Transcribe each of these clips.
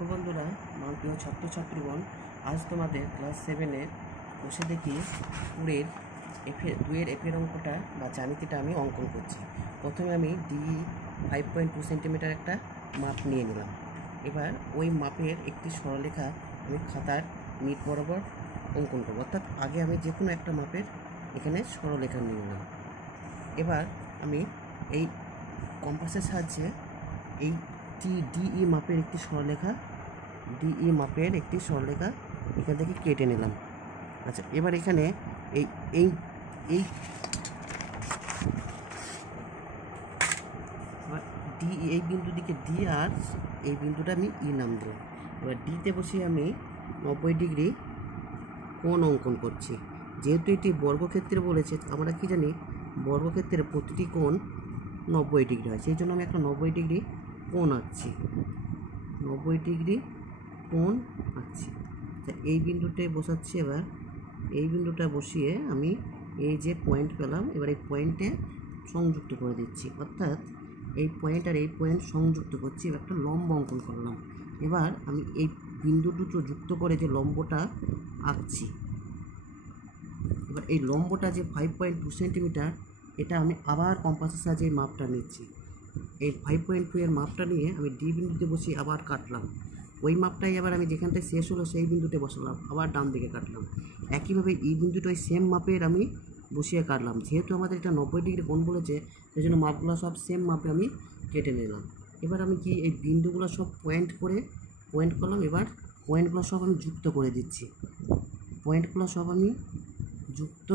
দেখো বন্ধুরা, আমার প্রিয় ছাত্রছাত্রীগণ, আজ তোমাদের ক্লাস 7-এর বসে দেখি 2-এর এফের অঙ্কটা বা জ্যামিতিটা আমি অঙ্কন করছি। প্রথমে আমি ডিই 5.2 সেন্টিমিটার একটা মাপ নিয়ে নিলাম। এবার ওই মাপের একটি সরলরেখা আমি খাতার মিট বরাবর অঙ্কন করব, অর্থাৎ আগে আমি যে কোনো একটা মাপের এখানে সরলরেখা নিয়ে নিলাম। এবার আমি এই কম্পাসের সাহায্যে এই ডিই মাপের একটি সরলরেখা এখান থেকে কেটে নিলাম। আচ্ছা, এবার এখানে এই এই এই এই বিন্দুটিকে ডি আর এই বিন্দুটা আমি ই নাম দেব। এবার ডিতে বসিয়ে আমি 90 ডিগ্রি কোণ অঙ্কন করছি। যেহেতু এটি বর্গক্ষেত্রে বলেছে, আমরা কি জানি বর্গক্ষেত্রের প্রতিটি কোণ 90 ডিগ্রি হয়, সেই জন্য আমি একটা 90 ডিগ্রি কোণ আঁকছি। 90 ডিগ্রি কোণ আঁকছি। এই বিন্দুতে বসাচ্ছি। এবার এই বিন্দুটা বসিয়ে আমি এই যে পয়েন্ট পেলাম, এবার এই পয়েন্টে সংযুক্ত করে দিচ্ছি, অর্থাৎ এই পয়েন্ট আর এই পয়েন্ট সংযুক্ত করছি। এবার একটা লম্ব অঙ্কন করলাম। এবার আমি এই বিন্দু দুটো যুক্ত করে যে লম্বটা আঁকছি, এবার এই লম্বটা যে 5.2 সেন্টিমিটার, এটা আমি আবার কম্পাসের সাহায্যে এই মাপটা নিচ্ছি। এই 5.2 এর মাপটা নিয়ে আমি ডি বিন্দুতে বসিয়ে আবার কাটলাম। ওই মাপটাই আবার আমি যেখানটায় শেষ হলো সেই বিন্দুতে বসালাম, আবার ডান দিকে কাটলাম। একইভাবে এই বিন্দুটা ওই সেম মাপের আমি বসিয়ে কাটলাম। যেহেতু আমাদের এটা 90 ডিগ্রি কোণ বলেছে, সেই জন্য মাপগুলো সব সেম মাপে আমি কেটে নিলাম। এবার আমি কি এই বিন্দুগুলো সব পয়েন্ট করলাম। এবার পয়েন্টগুলো সব আমি যুক্ত করে দিচ্ছি। পয়েন্টগুলো সব আমি যুক্ত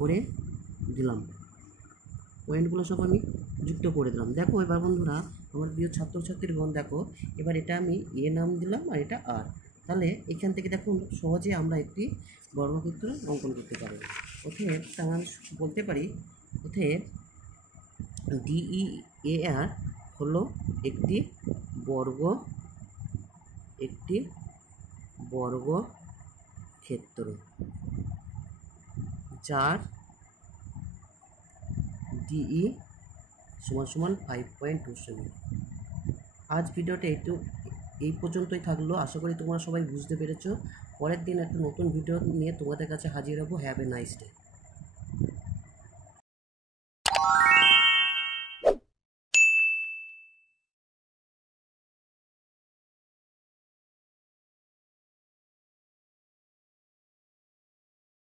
করে দিলাম। দেখো এবার বন্ধুরা, আমার প্রিয় ছাত্রছাত্রীগণ, দেখো এবার এটা আমি এ নাম দিলাম আর এটা আর। তাহলে এখান থেকে দেখো সহজে আমরা একটি বর্গক্ষেত্র অঙ্কন করতে পারি। অতএব আমরা বলতে পারি, অতএব ডিই এ আর হলো একটি বর্গক্ষেত্র যার ডিই সমান 5.2 সেমি। আজ ভিডিওটা এই পর্যন্তই থাকলো। আশা করি তোমরা সবাই বুঝতে পেরেছো। পরের দিন একটা নতুন ভিডিও নিয়ে তোমাদের কাছে হাজির হবো। Have a nice day.